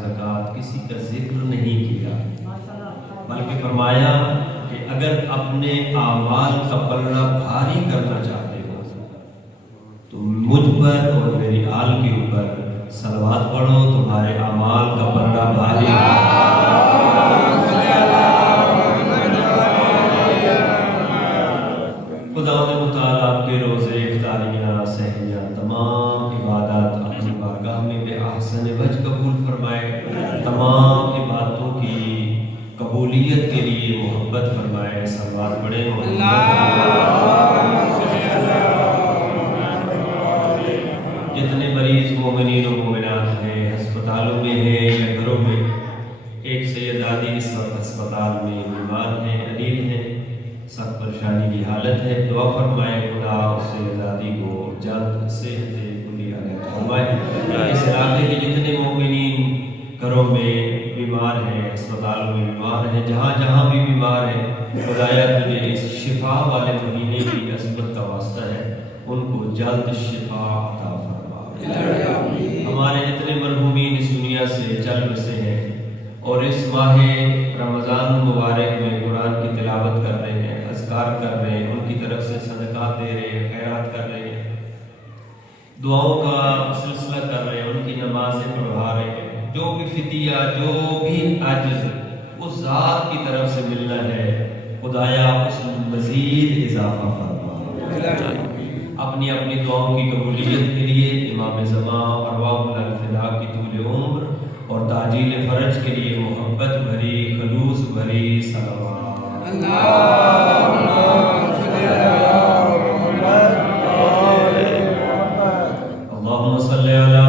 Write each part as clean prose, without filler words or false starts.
زکوٰۃ کسی کا ذکر نہیں کیا، بلکہ فرمایا کہ اگر اپنے اعمال کا پلڑا بھاری کرنا چاہتے ہو تو مجھ پر اور میری آل کے اوپر صلوات پڑھو، تمہارے اعمال کا پلڑا بھاری خداوند متعال آپ کے روزے، افطاریاں، سحریاں، تمام عبادات اپنی بارگاہ میں بے احسن وجہ قبول فرمائے، تمام عبادتوں کی قبولیت کے لیے محبت فرمائے۔ صلوات پڑھیں جتنے مریض مومنین و مومنات ہیں، ہسپتالوں میں ہیں یا گھروں میں، ایک سید دادی اس وقت ہسپتال میں بیمار ہیں، علیل ہیں، سخت پریشانی کی حالت ہے، دعا فرمائے خدا اس سید دادی کو جلد صحت کلی عطا فرمائے۔ اس علاقے کے جتنے مومنین گھروں میں بیمار ہیں، اسپتالوں میں بیمار ہیں، جہاں جہاں بھی بیمار ہیں، خدایا تجھے اس شفا والے مہینے کی عظمت کا واسطہ ہے، ان کو جلد شفا عطا فرما۔ ہمارے جتنے مرحومین اس دنیا سے چل بسے ہیں اور اس ماہ رمضان المبارک میں قرآن کی تلاوت کر رہے ہیں، اذکار کر رہے ہیں، ان کی طرف سے صدقات دے رہے ہیں، خیرات کر رہے ہیں، دعاؤں کا سلسلہ کر رہے ہیں، ان کی نمازیں پڑھا رہے ہیں، جو بھی فدیہ، جو بھی عجز اس ذات کی طرف سے ملنا ہے، خدایا اس میں مزید اضافہ فرما۔ اپنی اپنی دعاؤں کی قبولیت کے لیے امام زمان ارواح الفدا کی طول عمر اور تعجیل فرج کے لیے محبت بھری، خلوص بھری صلوات۔ اللہم صلی علی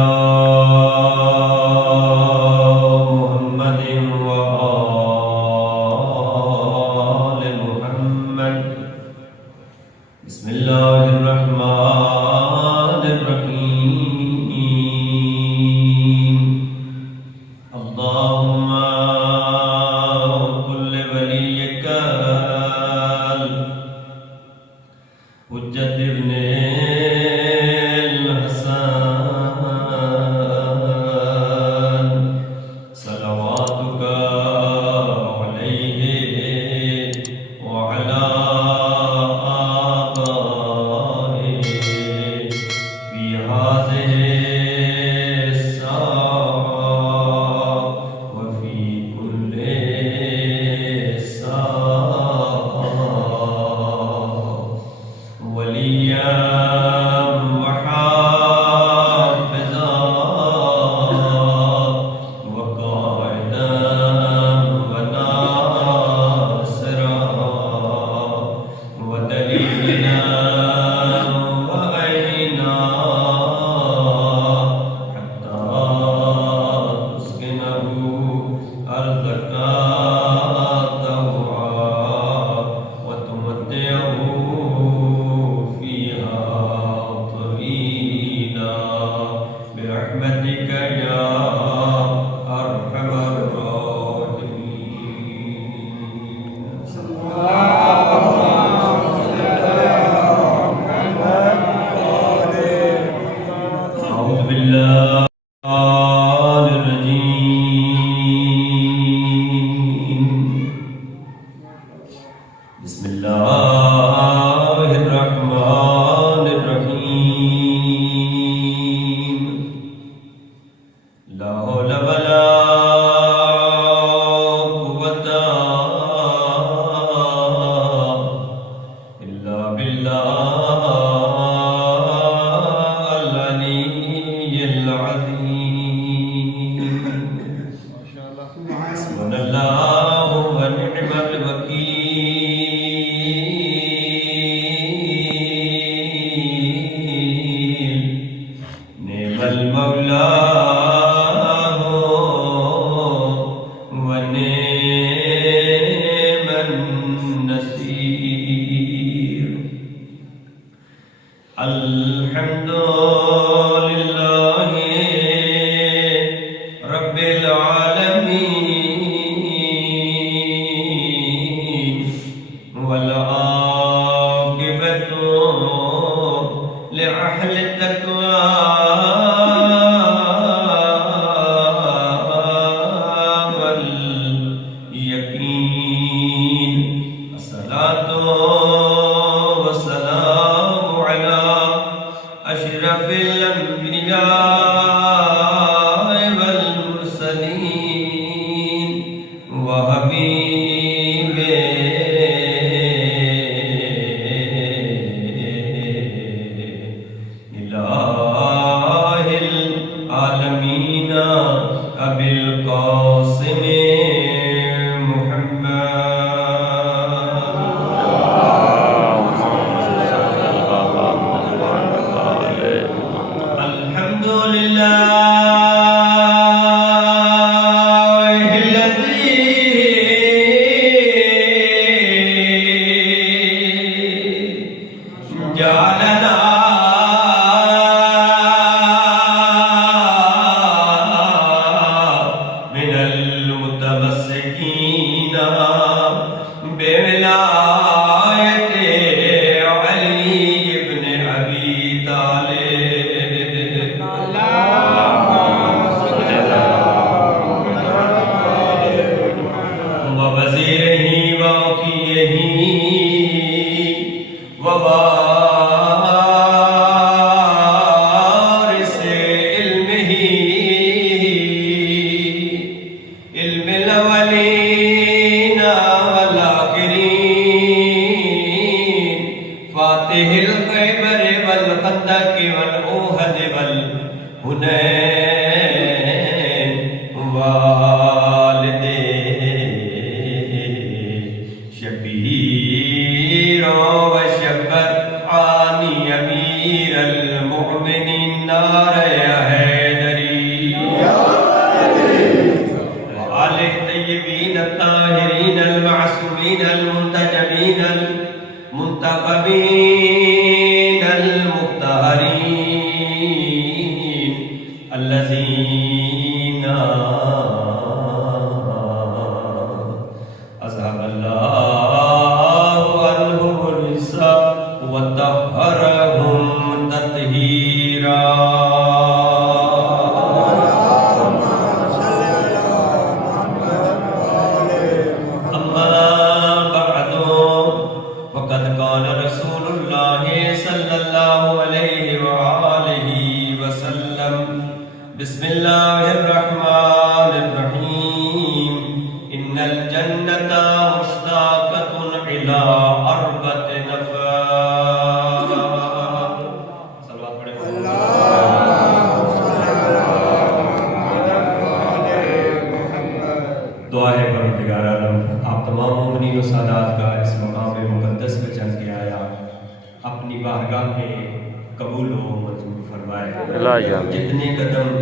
محمد و آل محمد۔ بسم اللہ الرحمن الرحیم۔ اللہم کل ولیک حجت ابن أبي القاسم محمد الحمد لله جتنے قدم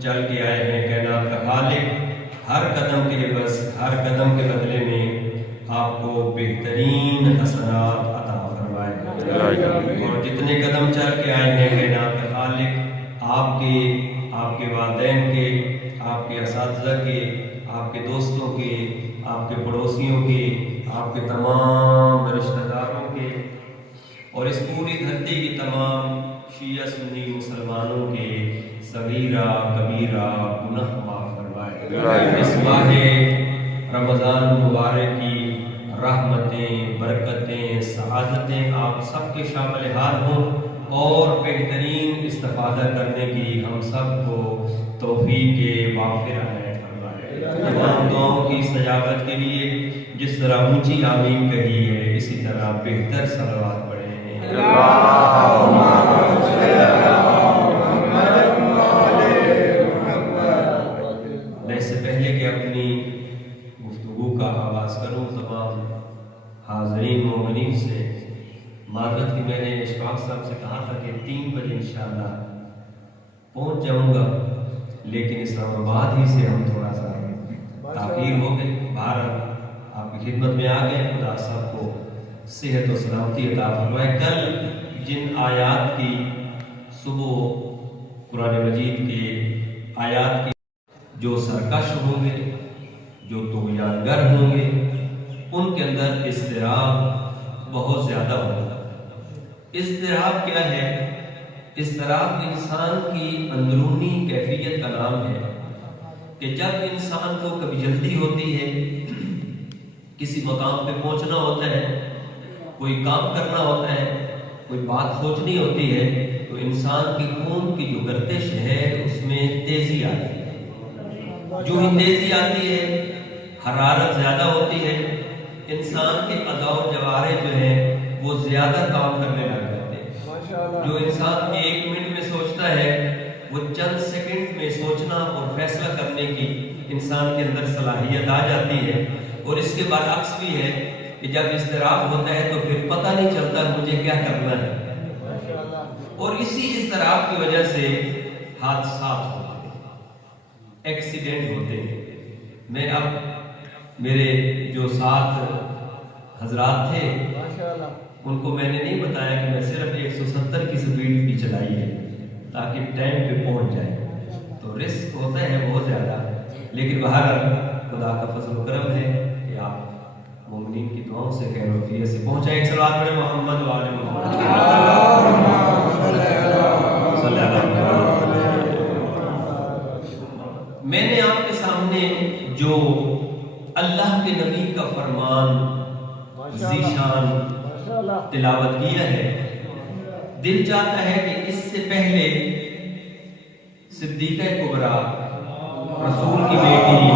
چل کے آئے ہیں کائنات کا خالق ہر قدم کے عوض ہر قدم کے بدلے میں آپ کو بہترین حسنات عطا فرمائے اور جتنے قدم چل کے آئے ہیں کائنات کا خالق آپ کے والدین کے آپ کے اساتذہ کے آپ کے دوستوں کے آپ کے پڑوسیوں کے آپ کے تمام رشتہ داروں کے اور اس پوری دھرتی کی تمام شیعہ سنی مسلمانوں کے صغیرہ کبیرہ گناہ معاف فرمائے اس ماہ رمضان مبارک کی رحمتیں برکتیں سعادتیں آپ سب کے شامل حال ہوں اور بہترین استفادہ کرنے کی ہم سب کو توفیق وافر عنایت فرمائے تمام دعاؤں کی استجابت کے لیے جس طرح اونچی آمین کہی ہے اسی طرح بہتر صلوات پڑھیں میں اس سے پہلے کہ اپنی گفتگو کا آغاز کروں تمام حاضرین مومنین سے معذرت کی میں نے اشفاق صاحب سے کہا تھا کہ 3 بجے انشاءاللہ پہنچ جاؤں گا لیکن اسلام آباد ہی سے ہم تھوڑا سا تاخیر ہو گئے باہر آپ کی خدمت میں آ گئے خدا صاحب کو صحت و سلامتی عطا فرمائے کل جن آیات کی صبح قرآن مجید کے آیات کی جو سرکش ہوں گے جو طغیانگر ہوں گے ان کے اندر اضطراب بہت زیادہ ہوگا اضطراب کیا ہے اضطراب انسان کی اندرونی کیفیت کا نام ہے کہ جب انسان کو کبھی جلدی ہوتی ہے کسی مقام پہ پہنچنا ہوتا ہے کوئی کام کرنا ہوتا ہے کوئی بات سوچنی ہوتی ہے تو انسان کی خون کی جو گردش ہے اس میں تیزی آتی ہے جو ہی تیزی آتی ہے حرارت زیادہ ہوتی ہے انسان کے اعضاء و جوارح جو ہیں وہ زیادہ کام کرنے لگ جاتے ہیں جو انسان 1 منٹ میں سوچتا ہے وہ چند سیکنڈ میں سوچ سوچنا اور فیصلہ کرنے کی انسان کے اندر صلاحیت آ جاتی ہے، اور اس کے برعکس بھی ہے کہ جب اضطراب ہوتا ہے تو پھر پتہ نہیں چلتا مجھے کیا کرنا ہے، اور اسی اضطراب کی وجہ سے حادثات ہوتے ہیں، ایکسیڈنٹ ہوتے ہیں۔ میں اب میرے جو ساتھ حضرات تھے ان کو میں نے نہیں بتایا کہ میں صرف 170 کی سپیڈ بھی چلائی ہے تاکہ ٹائم پہ پہنچ جائے، تو رسک ہوتا ہے بہت زیادہ، لیکن بہرحال خدا کا فضل و کرم ہے کہ آپ مومنین کی دعاؤں سے خیر وفیت سے پہنچائے۔ ایک صلوات پڑھیں محمد و آل محمد۔ میں نے آپ کے سامنے جو اللہ کے نبی کا فرمان ذیشان تلاوت کیا ہے، دل چاہتا ہے کہ اس سے پہلے صدیقہ کبریٰ رسول کی بیٹی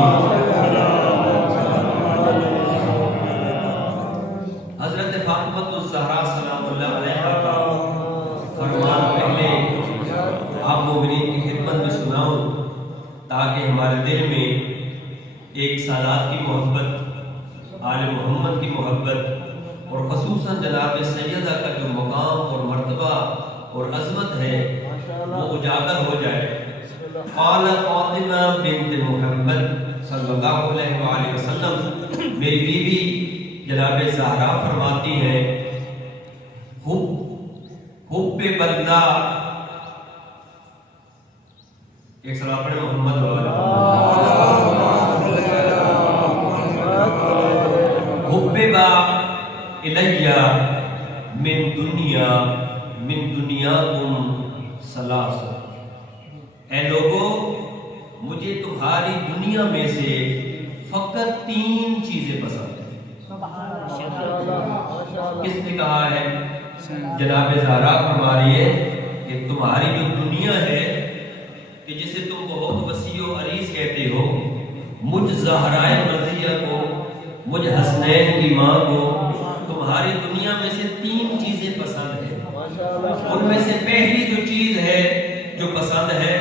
حضرت فاطمہ الزہرا سلام اللہ علیہا کا فرمان پہلے آپ مومنین کی خدمت میں سناؤں، تاکہ ہمارے دل میں ایک سادات کی محبت، آل محمد کی محبت، اور خصوصاً جناب سیدہ کا جو مقام اور مرتبہ اور عظمت ہے وہ اجاگر ہو جائے۔ قال فاطمہ بنت محمد صلی اللہ علیہ وآلہ وسلم، میری بیوی جناب زہرا فرماتی ہیں، حب بندہ، ایک صلاح پڑھیں محمد حببا الیہ من دنیاکم ثلاث، اے لوگوں مجھے تمہاری دنیا میں سے فقط 3 چیزیں پسند ہیں۔ کس نے کہا ہے؟ جناب زہرا فرما رہی ہے کہ تمہاری جو دنیا ہے کہ جسے تم بہت وسیع و عریض کہتے ہو، مجھ زہرائے مرضیہ کو، مجھ حسنین کی ماں کو تمہاری دنیا میں سے 3 چیزیں پسند ہیں۔ ان میں سے پہلی جو چیز ہے جو پسند ہے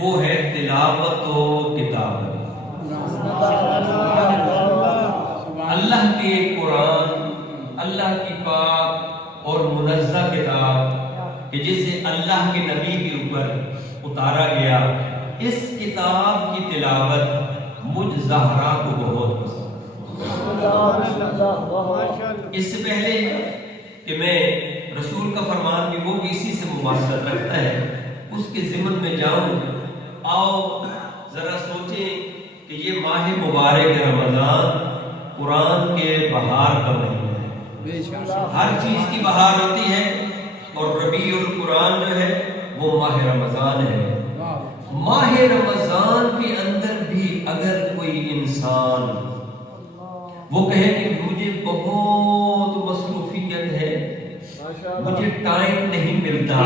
وہ ہے تلاوت و کتابت، اللہ کے قرآن، اللہ کی پاک اور منزہ کتاب کہ جسے اللہ کے نبی کے اوپر اتارا گیا، اس کتاب کی تلاوت مجھ زہرا کو بہت پسند۔ اس سے پہلے کہ میں رسول کا فرمان کی وہ بھی اسی سے مماثلت رکھتا ہے اس کے ضمن میں جاؤں، آؤ ذرا سوچیں کہ یہ ماہ مبارک رمضان قرآن کے بہار کا مہینہ ہے، ہر چیز کی بہار ہوتی ہے، اور ربیع القرآن جو ہے وہ ماہ رمضان ہے۔ ماہ رمضان کے اندر بھی اگر کوئی انسان وہ کہے کہ مجھے بہت مصروفیت ہے، مجھے ٹائم نہیں ملتا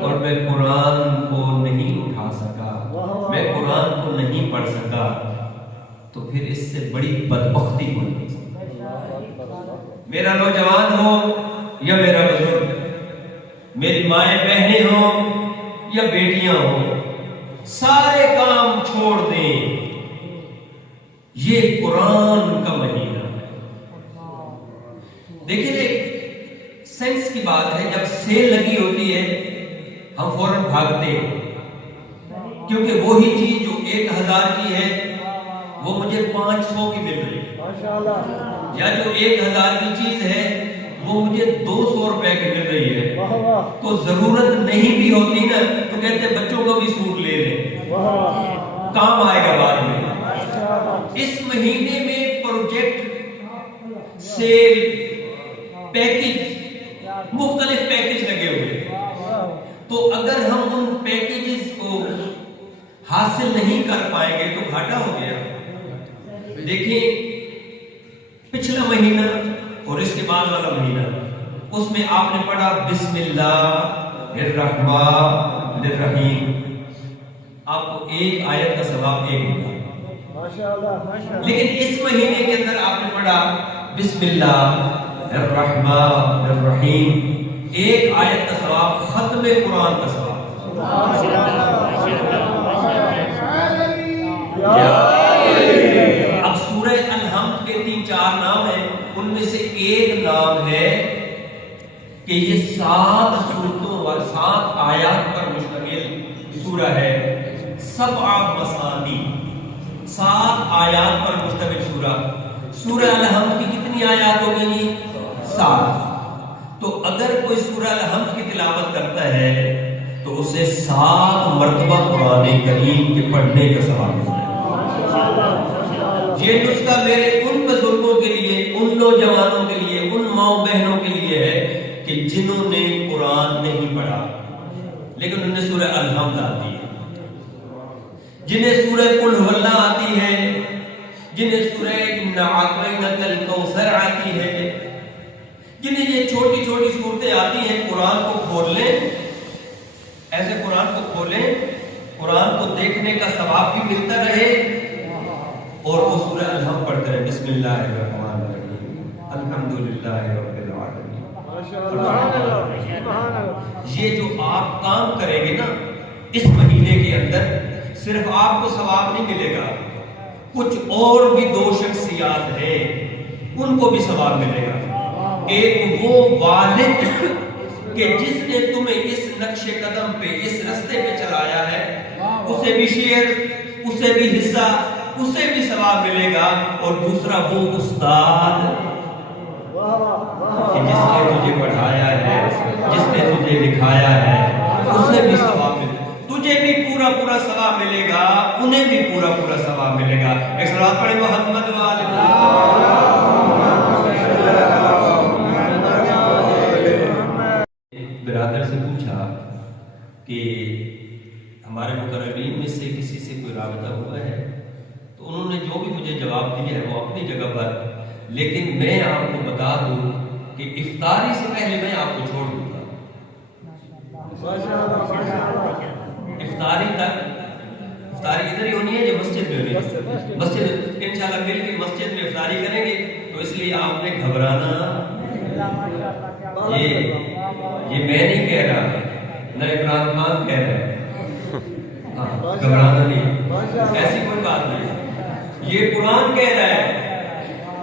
اور میں قرآن کو نہیں اٹھا سکا، میں قرآن کو نہیں پڑھ سکا، تو پھر اس سے بڑی بدبختی ہوئی۔ میرا نوجوان ہو یا میرا بزرگ، میری مائیں بہنیں ہوں یا بیٹیاں ہوں، سارے کام چھوڑ دیں، یہ قرآن کا مہینہ ہے۔ دیکھیں ایک سینس کی بات ہے، جب سیل لگی ہوتی ہے ہم فوراً بھاگتے ہیں، کیونکہ وہی چیز جو 1000 کی ہے وہ مجھے 500 کی مل رہی ہے، یا جو 1000 کی چیز ہے وہ مجھے 200 روپے کی مل رہی ہے، تو ضرورت نہیں بھی ہوتی نا تو کہتے بچوں کو بھی سوٹ لے لیں، کام آئے گا بعد میں۔ اس مہینے میں پروجیکٹ، سیل، پیکج، مختلف پیکج لگے ہوئے، تو اگر ہم ان پیکجز کو حاصل نہیں کر پائیں گے تو گھاٹا ہو گیا۔ دیکھیں پچھلا مہینہ اور اس کے بعد والا مہینہ، اس میں آپ نے پڑھا بسم اللہ الرحمن الرحیم، آپ کو ایک آیت کا ثواب ایک ملا۔ لیکن اس مہینے کے اندر آپ نے پڑھا بسم اللہ الرحمن الرحیم، ایک آیت کا ثواب ختم قرآن کا ثواب۔ اب سورہ الحمد کے 3-4 نام ہیں، ان میں سے ایک نام ہے کہ یہ 7 سورتوں اور 7 آیات پر مشتمل سورہ ہے، 7 مثانی، 7 آیات پر مشتمل سورہ۔ سورہ الحمد کی کتنی آیات ہو گئی؟ 7۔ تو اگر کوئی سورہ الحمد کی تلاوت کرتا ہے تو اسے 7 مرتبہ قرآن کریم کے پڑھنے کا ثواب ملتا ہے۔ یہ نسخہ میرے ان بزرگوں کے لیے، ان نوجوانوں کے لیے، ان ماؤں بہنوں کے لیے ہے کہ جنہوں نے قرآن نہیں پڑھا لیکن انہیں سورہ الحمد آتی ہے، جنہیں سورہ قل هو اللہ آتی ہے، جنہیں سورہ انا اعطیناک الکوثر آتی ہے، جنہیں یہ چھوٹی چھوٹی صورتیں آتی ہیں، قرآن کو کھول لیں، ایسے قرآن کو کھولیں، قرآن کو دیکھنے کا ثواب بھی ملتا رہے اور وہ سورہ الحمد پڑھتے رہے۔ بسم اللہ الرحمن الرحیم، الحمدللہ رب العالمین۔ یہ جو آپ کام کریں گے نا اس مہینے کے اندر، صرف آپ کو ثواب نہیں ملے گا، کچھ اور بھی 2 شخصیات ہیں ان کو بھی ثواب ملے گا۔ ایک وہ والد کہ جس نے تمہیں اس نقش قدم پہ، اس رستے پہ چلایا ہے، اسے بھی شیئر، اسے بھی حصہ، اسے بھی ثواب ملے گا۔ اور دوسرا وہ استاد کہ جس نے تجھے پڑھایا ہے، جس نے تجھے لکھایا ہے، اسے بھی ثواب ملے گا، تجھے بھی پورا پورا ثواب ملے گا، انہیں بھی پورا پورا ثواب ملے گا۔ ایک صلوات پڑھیں محمد برادر سے پوچھا کہ ہمارے مقربین میں سے کسی سے کوئی رابطہ ہوا ہے، تو انہوں نے جو بھی مجھے جواب دیا ہے وہ اپنی جگہ پر، لیکن میں آپ کو بتا دوں کہ افطاری سے پہلے میں آپ کو چھوڑ دوں گا۔ افطاری تک، افطاری ادھر ہی ہونی ہے جو مسجد میں ہونی ہے، مسجد انشاءاللہ مل کے مسجد میں افطاری کریں گے، تو اس لیے آپ نے گھبرانا، یہ میں نہیں کہہ رہا، نہ عمران خان کہہ رہا ہے، ہاں گھبرانا نہیں، ایسی کوئی بات نہیں، یہ قرآن کہہ رہا ہے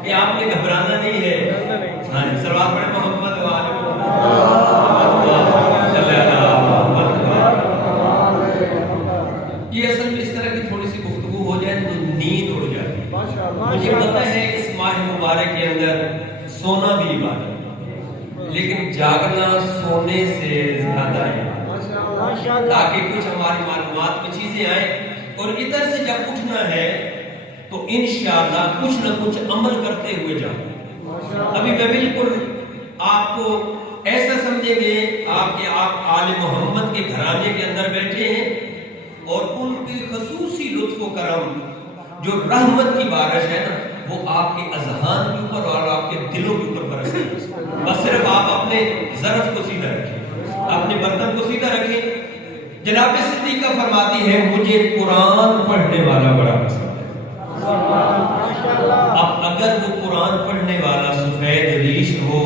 کہ آپ نے گھبرانا نہیں ہے۔ ہاں صلوات پڑھیں محمد یہ اصل میں اس طرح کی تھوڑی سی گفتگو ہو جائے تو نیند اڑ جاتی ہے۔ مجھے پتہ ہے اس ماہ مبارک کے اندر سونا بھی عبادت، لیکن جاگنا سونے سے زیادہ ہے، تاکہ کچھ ہماری معلومات میں چیزیں آئیں، اور ادھر سے جب اٹھنا ہے تو انشاءاللہ کچھ نہ کچھ عمل کرتے ہوئے جاؤ۔ ابھی میں بالکل آپ کو ایسا سمجھیں گے آپ آل محمد کے گھرانے کے اندر بیٹھے ہیں اور ان کی خصوصی لطف و کرم جو رحمت کی بارش ہے نا وہ آپ کے اذہان کے اوپر اور آپ کے دلوں کے اوپر برس رہی ہے۔ بس صرف آپ اپنے ظرف کو سیدھا رکھیں، اپنے برتن کو سیدھا رکھیں۔ جناب صدیقہ فرماتی ہے مجھے قرآن پڑھنے والا بڑا پسند ہے۔ اب اگر وہ قرآن پڑھنے والا سفید ریش ہو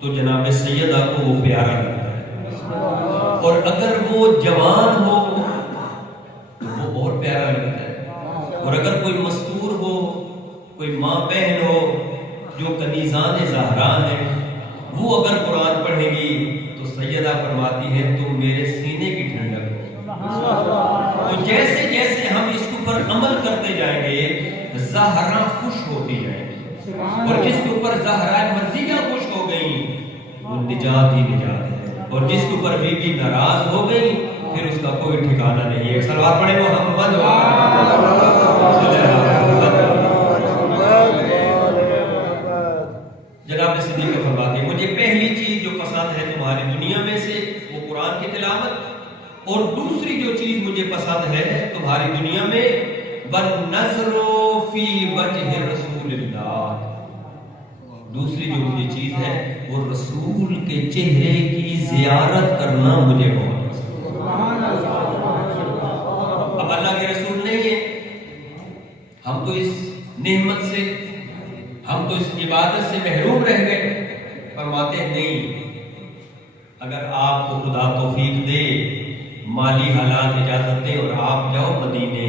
تو جناب سیدہ کو وہ پیارا لگتا ہے، اور اگر وہ جوان ہو تو وہ اور پیارا لگتا ہے، اور اگر کوئی مستور ہو، کوئی ماں بہن ہو جو کنیزان زہرا ہے، وہ اگر قرآن پڑھے گی تو سیدہ فرماتی ہے تم میرے سینے کی ٹھنڈک ہو۔ تو جیسے جیسے ہم اس کے اوپر عمل کرتے جائیں گے زہرا خوش ہوتی جائیں گی، اور جس کے اوپر زہرا مرضیہ خوش ہو گئی وہ نجات ہی نجات ہے، اور جس کے اوپر بی بی ناراض ہو گئی پھر اس کا کوئی ٹھکانہ نہیں ہے۔ صلوات پڑھیں محمد جناب صدیقہ فرماتے ہیں مجھے پہلی چیز جو پسند ہے تمہاری دنیا میں سے وہ قرآن کی تلاوت، اور دوسری جو چیز مجھے پسند ہے تمہاری دنیا میں وَالنَّظْرُ فِي وَجْهِ رسول اللہ، دوسری جو مجھے چیز ہے وہ رسول کے چہرے کی زیارت کرنا مجھے بہت پسند ہے۔ اب اللہ کے رسول نہیں ہے، ہم تو اس نعمت سے، ہم تو اس عبادت سے محروم رہ گئے۔ فرماتے ہیں نہیں، اگر آپ کو خدا توفیق دے، مالی حالات اجازت دے اور آپ جاؤ مدینے،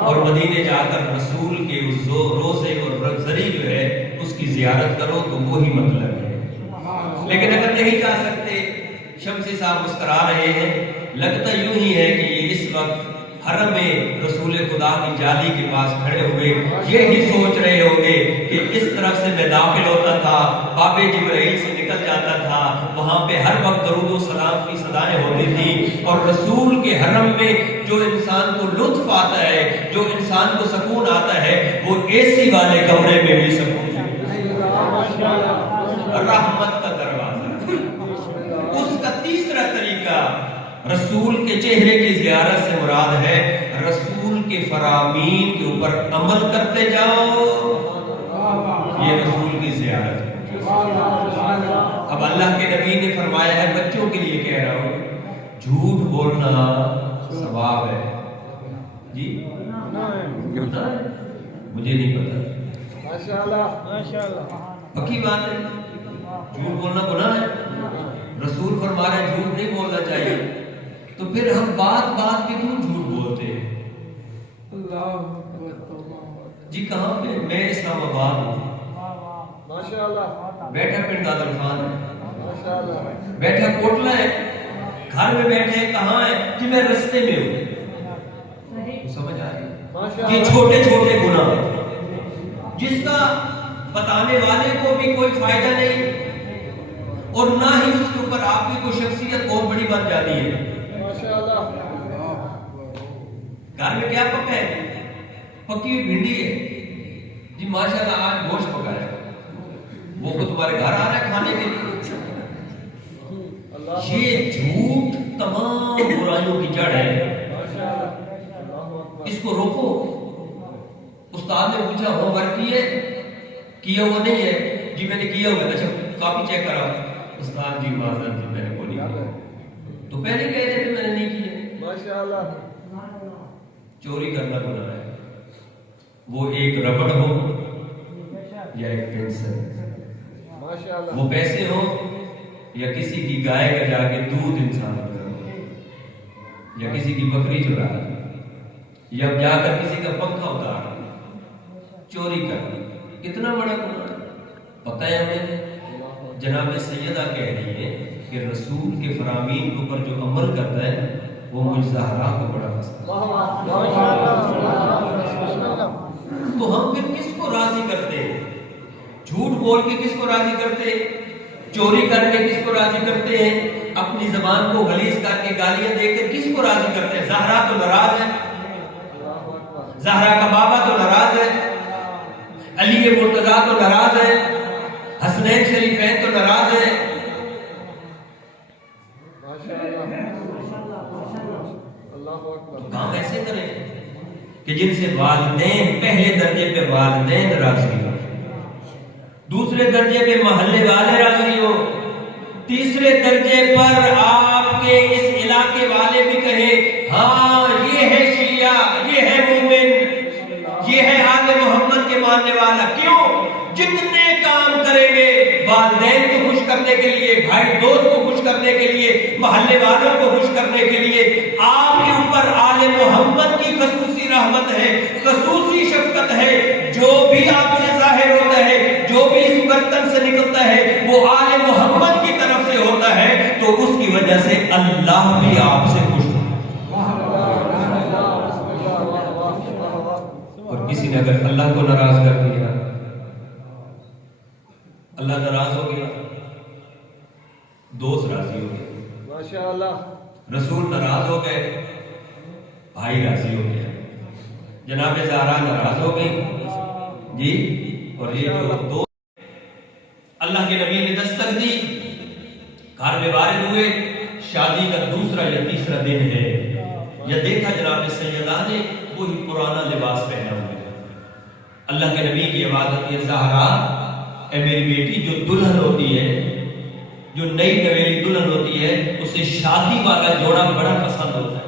اور مدینے جا کر رسول کے اس روزے اور زری جو ہے اس کی زیارت کرو تو وہی مطلب ہے. لیکن اگر نہیں جا سکتے، شمسی صاحب مسکرا رہے ہیں، لگتا یوں ہی ہے کہ یہ اس وقت حرم میں رسول خدا کی جالی کے پاس کھڑے ہوئے یہی سوچ رہے ہوں گے کہ اس طرف سے میں داخل ہوتا تھا، باب جبرائیل سے نکل جاتا تھا، وہاں پہ ہر وقت درود و سلام کی صدائیں ہوتی تھی، اور رسول کے حرم میں جو انسان کو لطف آتا ہے، جو انسان کو سکون آتا ہے، وہ اے سی والے کمرے میں بھی سکون ہے. رحمت کا دروازہ. اس کا تیسرا طریقہ رسول کے چہرے کی زیارت سے مراد ہے رسول کے فرامین کے اوپر عمل کرتے جاؤ. یہ رسول کی زیارت ہے. اب اللہ کے نبی نے فرمایا ہے، بچوں کے لیے کہہ رہا ہوں، جھوٹ بولنا ثواب ہے. جی مجھے نہیں پتا، پکی بات ہے، جھوٹ بولنا گناہ ہے. رسول فرما رہے ہیں جھوٹ نہیں بولنا چاہیے، تو پھر ہم بات پہ کیوں جھوٹ بولتے ہیں؟ جی کہاں پہ؟ میں اسلام آباد ہوں، بیٹھا پنڈ دادر خان ہے، بیٹھا کوٹلہ ہے، گھر میں بیٹھے کہاں ہے؟ جی میں رستے میں ہوں. سمجھ آ رہی؟ یہ چھوٹے چھوٹے گناہ جس کا بتانے والے کو بھی کوئی فائدہ نہیں، اور نہ ہی اس کے اوپر آپ کی کوئی شخصیت بہت بڑی بن جاتی ہے. گھر میں کیا پکا ہے؟ پکی ہوئی بھنڈی ہے. جی ماشاءاللہ آج گوشت پکایا، وہ کو تمہارے گھر آ رہا ہے کھانے کے لیے. یہ جھوٹ تمام برائیوں کی جڑ ہے. اس کو روکو. استاد نے پوچھا ہوم ورک کیا ہوا نہیں ہے؟ جی میں نے کیا ہوا ہے. اچھا کاپی چیک کرا. استاد جی معذرت جی میں نے کوئی نہیں کیا. تو پہلے کہہ رہے تھے میں نے نہیں کیا. ماشاءاللہ. چوری کرنا گناہ ہے، وہ ایک ربڑ ہو یا ایک پینسل، وہ پیسے ہو یا کسی کی گائے کا جا کے دودھ انسان کرو، یا کسی کی بکری چرا یا جا کر کسی کا پنکھا اتار. چوری کرنا کتنا بڑا گناہ ہے. پتہ ہے ہمیں جناب سیدہ کہہ رہی ہے کہ رسول کے فرامین کے اوپر جو عمل کرتا ہے وہ مجھ زہرا کو بڑا پسند ہے. تو ہم پھر کس کو راضی کرتے ہیں؟ جھوٹ بول کے کس کو راضی کرتے ہیں؟ چوری کر کے کس کو راضی کرتے ہیں؟ اپنی زبان کو غلیظ کر کے گالیاں دے کر کس کو راضی کرتے ہیں؟ زہرا تو ناراض ہے، زہرا کا بابا تو ناراض ہے، علی مرتضیٰ تو ناراض ہے، حسنین شریفین تو ناراض ہے. کام ایسے کریں کہ جن سے والدین، پہلے درجے پہ والدین راضی ہو، دوسرے درجے پہ محلے والے راضی ہو، تیسرے درجے پر آپ کے اس علاقے والے بھی کہیں ہاں یہ ہے شیعہ، یہ ہے مومن، یہ ہے آل محمد کے ماننے والا. کیوں؟ جتنے کام کریں گے والدین کو خوش کرنے کے لیے، بھائی دوست کو خوش کرنے کے لیے، محلے والوں کو خوش کرنے کے لیے، آپ کے اوپر آل محمد کی خصوصی رحمت ہے، خصوصی شفقت ہے. جو بھی آپ سے ظاہر ہوتا ہے، جو بھی اس برتن سے نکلتا ہے، وہ آل محمد کی طرف سے ہوتا ہے، تو اس کی وجہ سے اللہ بھی آپ سے خوش ہوتا ہے. اور کسی نے اگر اللہ کو ناراض کر دیا، اللہ ناراض ہو گیا، دوست راضی ہو گئے، ماشاءاللہ رسول ناراض ہو گئے، بھائی راضی ہو گیا، جناب زہرا ناراض ہو گئی جی. اور یہ جو دوست اللہ کے نبی نے دستک دی، گھر میں وارد ہوئے، شادی کا دوسرا یا تیسرا دن ہے، یا دیکھا جناب سیدہ نے وہی پرانا لباس پہنا ہوا ہے. اللہ کے نبی کی آواز آتی ہے، زہرا اے میری بیٹی. جو دلہن ہوتی ہے، جو نئی نویلی دلہن ہوتی ہے، اسے شادی والا جوڑا بڑا پسند ہوتا ہے،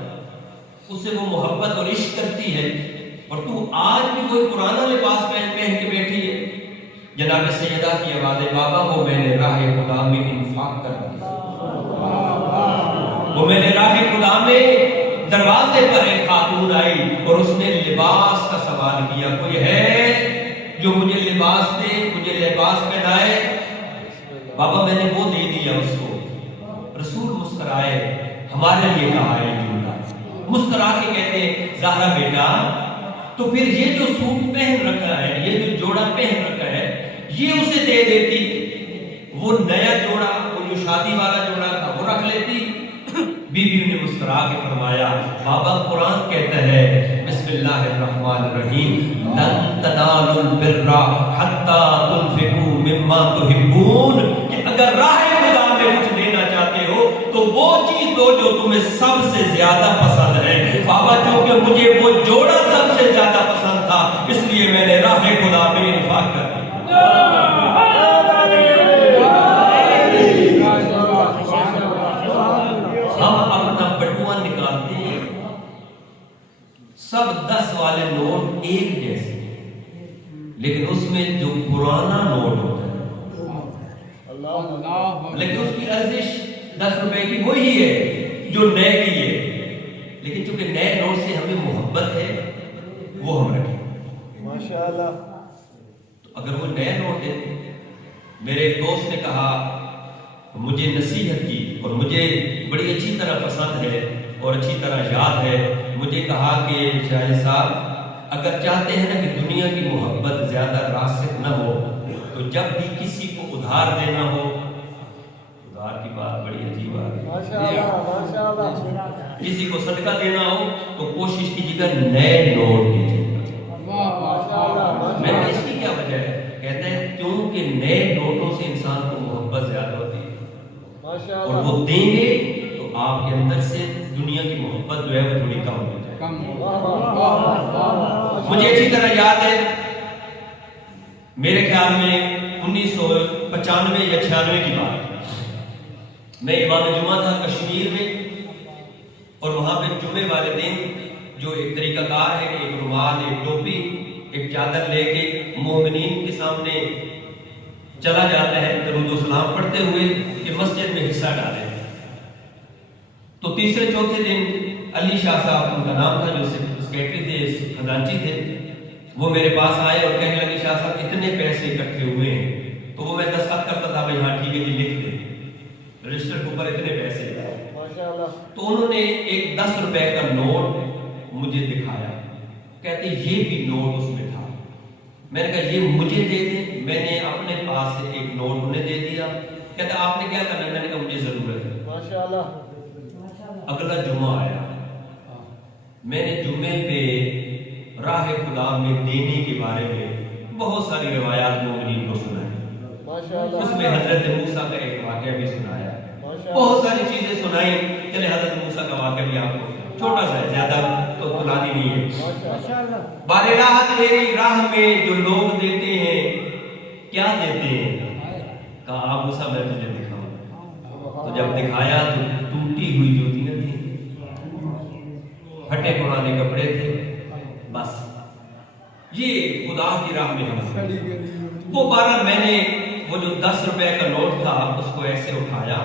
اسے وہ محبت اور عشق کرتی ہے. اور تو آج بھی کوئی پرانا لباس پہن کے بیٹھی ہے. جناب سیدہ کی آواز ہے، بابا وہ میں نے راہ خدا میں انفاق کر دیا، وہ میں نے راہ خدا میں دروازے پر ایک خاتون آئی اور اس نے لباس کا سوال کیا، کوئی ہے جو مجھے لباس دے، مجھے لباس پہنائے؟ بابا میں نے وہ دے دیا اس کو۔ رسول مسکرائے، ہمارے لیے کہا ہے جملہ، مسکرا کے کہتے ہیں زہرا بیٹا تو پھر یہ جو سوٹ پہن رکھا ہے، یہ جو جوڑا پہن رکھا ہے، یہ اسے دے دیتی، وہ نیا جوڑا، وہ جو شادی والا جوڑا تھا وہ رکھ لیتی۔ بی بی نے مسکرا کے فرمایا بابا قرآن کہتا ہے بسم اللہ الرحمن الرحیم لن تنالوا البر حتی تنفقوا مما تحبون، کہ اگر راہ خدا میں کچھ دینا چاہتے ہو تو وہ چیز دو جو تمہیں سب سے زیادہ پسند ہے۔ بابا چونکہ مجھے وہ جوڑا سب سے زیادہ پسند تھا اس لیے میں نے راہ خدا میں انفاق کر دیا۔ ہم اپنا بٹوا نکالتے ہیں، سب 10 والے نوٹ ایک جیسے ہیں، لیکن اس میں جو پرانا نوٹ ہوتا ہے لیکن اس کی ارزش 10 روپے کی وہی ہے جو نئے کی ہے، لیکن چونکہ نئے نوٹ سے ہمیں محبت ہے وہ ہم رکھیں ماشاءاللہ۔ تو اگر وہ نئے نوٹ ہے، میرے ایک دوست نے کہا، مجھے نصیحت کی اور مجھے بڑی اچھی طرح پسند ہے اور اچھی طرح یاد ہے، مجھے کہا کہ شاہد صاحب اگر چاہتے ہیں نا کہ دنیا کی محبت زیادہ راسخ نہ ہو تو جب بھی کسی کو ادھار دینا ہو، ادھار کی بات بڑی عجیب ہے، کسی کو صدقہ دینا ہو تو کوشش کیجیے گا نئے نوٹ دیجیے گا۔ میں نے اس کی کیا وجہ ہے؟ کہتے ہیں کیونکہ نئے نوٹوں سے انسان کو محبت زیادہ ہوتی ہے اور وہ دیں گے تو آپ کے اندر سے دنیا کی محبت جو ہے وہ تھوڑی کم ہو جائے۔ مجھے اچھی طرح یاد ہے، میرے خیال میں 1995 یا 96 کی بات، میں امام جمعہ تھا کشمیر میں اور وہاں پہ جمعے والے دن جو ایک طریقہ کار ہے کہ ایک رومال، ایک ٹوپی، ایک چادر لے کے مومنین کے سامنے چلا جاتا ہے درود و سلام پڑھتے ہوئے کہ مسجد میں حصہ ڈالے۔ تو تیسرے چوتھے دن علی شاہ صاحب ان کا نام تھا جو سیکریٹری تھے، خزانچی تھے، وہ میرے پاس آئے اور کہنے لگے شاہ صاحب اتنے پیسے اکٹھے ہوئے ہیں، تو وہ میں دستخط کرتا تھا بھائی ہاں ٹھیک ہے جی لکھ دیں، رجسٹر کے اوپر اتنے پیسے۔ تو انہوں نے ایک 10 روپے کا نوٹ مجھے دکھایا، کہتے یہ بھی نوٹ اس میں تھا۔ میں نے کہا یہ مجھے دے دیں، میں نے اپنے پاس سے ایک نوٹ انہیں دے دیا۔ کہتے آپ نے کیا کرنا ہے؟ میں نے کہا مجھے ضرورت ہے۔ ماشاءاللہ۔ اگلا جمعہ آیا، میں نے جمعے پہ راہ خدا میں دینے کے بارے میں بہت ساری روایات مومنین کو سنائی، اس میں حضرت موسیٰ کا ایک واقعہ بھی سنایا، بہت ساری چیزیں سنائی۔ چلے حضرت موسیٰ کا واقعہ بھی آپ کو چھوٹا سا ہے، زیادہ تو پرانی نہیں ہے۔ بارگاہ تیری راہ میں جو لوگ دیتے ہیں کیا دیتے ہیں؟ کہا آپ موسیٰ میں تجھے دکھاؤں۔ تو جب دکھایا تو ٹوٹی ہوئی جوتیاں تھیں، پھٹے پرانے کپڑے تھے، بس یہ خدا کی راہ میں ہم وہ بارہ میں نے وہ جو 10 روپے کا نوٹ تھا اس کو ایسے اٹھایا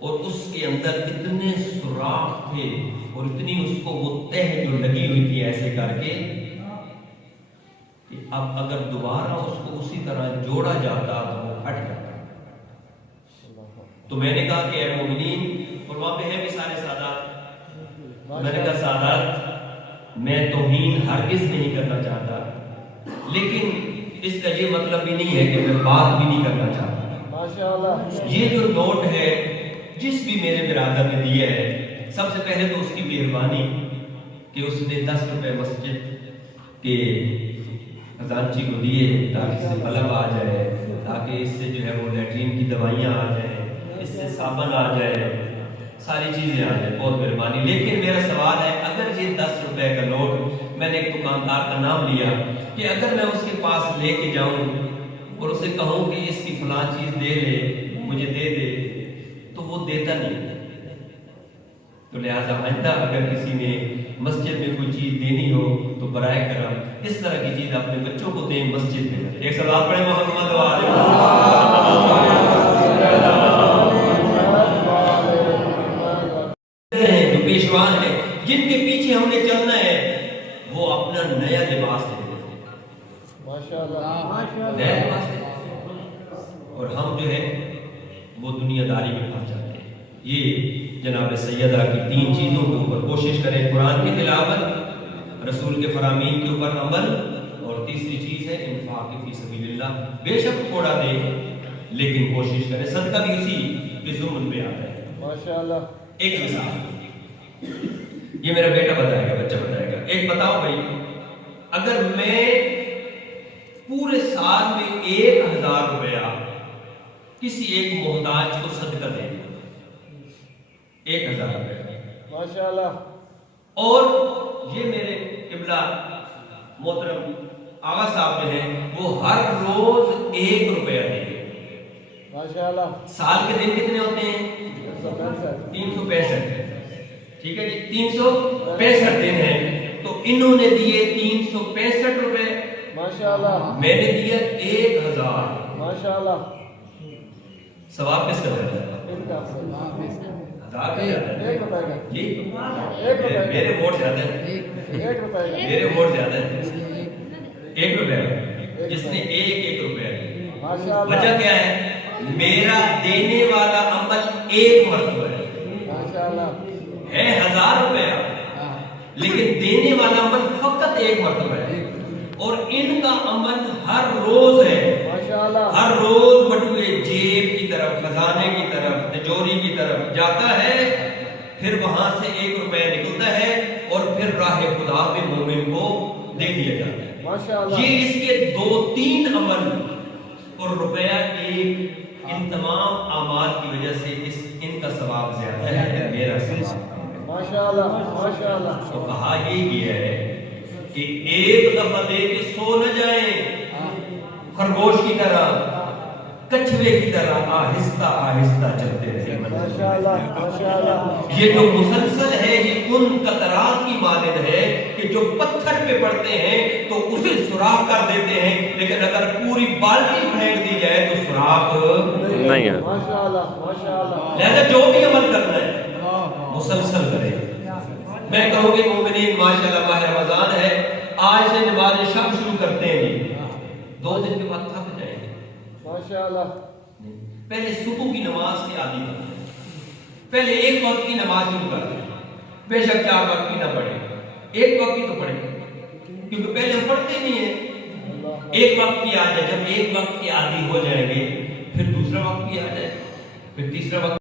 اور اس کے اندر اتنے سوراخ تھے اور اتنی اس کو وہ تہ جو لگی ہوئی تھی ایسے کر کے کہ اب اگر دوبارہ اس کو اسی طرح جوڑا جاتا تو وہ پھٹ جاتا۔ تو میں نے کہا کہ اے مومنین، اور وہاں پہ ہے بھی سارے سادات، میں نے کہا سادات میں توہین ہرگز نہیں کرنا چاہتا، لیکن اس کا یہ مطلب بھی نہیں ہے کہ میں بات بھی نہیں کرنا چاہتا۔ یہ جو نوٹ ہے جس بھی میرے برادر نے دیا ہے، سب سے پہلے تو اس کی مہربانی کہ اس نے 10 روپے مسجد کے خزانچی کو دیے تاکہ اس سے بلب آ جائے، تاکہ اس سے جو ہے وہ لیٹرین کی دوائیاں آ جائیں، اس سے صابن آ جائے، ساری چیزیں آ جائیں، بہت مہربانی۔ لیکن میرا سوال ہے اگر یہ 10 روپے کا نوٹ، میں نے ایک دکاندار کا نام لیا کہ اگر میں اس کے پاس لے کے جاؤں اور اسے کہوں کہ اس کی فلاں چیز دے لے، مجھے دے دے، تو وہ دیتا نہیں۔ تو لہٰذا آئندہ اگر کسی نے مسجد میں کوئی چیز دینی ہو تو برائے کرم اس طرح کی چیز اپنے بچوں کو دیں مسجد میں۔ ایک صلوات پڑھیں محمد و آل محمد۔ جو پیشوان پیچھے ہم نے چلنا ہے، وہ اپنا نیا لباس لے لیتے ہیں، نیا لباس لے لیتے ہیں، اور ہم جو ہے وہ دنیا داری میں پھنس جاتے ہیں۔ یہ جناب سیدہ کی 3 چیزوں کے اوپر کوشش کریں، قرآن کی تلاوت، رسول کے فرامین کے اوپر عمل، اور تیسری چیز ہے انفاق فی سبیل اللہ۔ بے شک تھوڑا دے لیکن کوشش کریں، صدقہ بھی اسی کے ضمن میں آتا ہے۔ ماشاءاللہ۔ ایک مثال یہ میرا بیٹا بتائے گا، بچہ بتائے گا۔ ایک بتاؤ بھائی، اگر میں پورے سال میں 1000 روپیہ کسی ایک محتاج کو صدقہ دے دوں، 1000 روپیہ، ماشاءاللہ، اور یہ میرے قبلہ محترم آغا صاحب جو ہیں وہ ہر روز 1 روپیہ دیں گے، ماشاءاللہ، سال کے دن کتنے ہوتے ہیں؟ 365، ٹھیک ہے جی، 365 دن ہیں، تو انہوں نے دیے 365 روپے، ماشاءاللہ، میں نے دیا 1000، ماشاءاللہ، ثواب کس کا زیادہ ہے؟ ان کا 1000 کا زیادہ ہے 1 روپے کا، جی، 1 روپے کا، میرے ووٹ زیادہ ہیں، 1 روپے کا، میرے ووٹ زیادہ ہیں، 1 روپے کا، جس نے 1 روپے دیا۔ ماشاءاللہ، وجہ کیا ہے؟ میرا دینے والا عمل 1 مرتبہ ہے، ماشاءاللہ، ہے 1000 روپیہ، لیکن دینے والا عمل فقط 1 مرتبہ ہے، اور ان کا عمل ہر روز ہے، ماشاءاللہ، ہر روز بٹوئے جیب کی طرف، خزانے کی طرف، تجوری کی طرف جاتا ہے، پھر وہاں سے 1 روپیہ نکلتا ہے اور پھر راہ خدا پہ مومن کو دے دیا جاتا ہے۔ ماشاءاللہ، یہ اس کے 2-3 عمل اور روپیہ 1، ان تمام اعمال کی وجہ سے ان کا ثواب زیادہ ہے، میرا ثواب کم ہے۔ ماشاءاللہ، ماشاءاللہ، تو کہا یہ گیا ہے کہ 1 دفعہ دے کے سو نہ جائیں، خرگوش کی طرح، کچھوے کی طرح آہستہ آہستہ چلتے رہیں۔ ماشاءاللہ، ماشاءاللہ، یہ جو مسلسل ہے یہ ان قطرات کی مانند ہے کہ جو پتھر پہ پڑتے ہیں تو اسے سوراخ کر دیتے ہیں، لیکن اگر پوری بالٹی پھینک دی جائے تو سوراخ نہیں ہے۔ ماشاءاللہ، ماشاءاللہ، لہذا جو بھی عمل کرنا ہے مسلسل کریں۔ میں کہوں گے مومنین، ماشاءاللہ ماہ رمضان ہے، آج سے نماز شب شروع کرتے ہیں جی، 2 دن کے بعد تھک جائیں گے۔ ماشاءاللہ، پہلے صبح کی نماز کے عادی بنیں، پہلے 1 وقت کی نماز شروع کر دیں، بے شک 4 وقت کی نہ پڑھیں، 1 وقت کی تو پڑھیں، کیونکہ پہلے ہم پڑھتے نہیں ہیں۔ 1 وقت کی آ جائے، جب 1 وقت کے عادی ہو جائیں گے پھر دوسرا وقت بھی آ جائے، پھر تیسرا وقت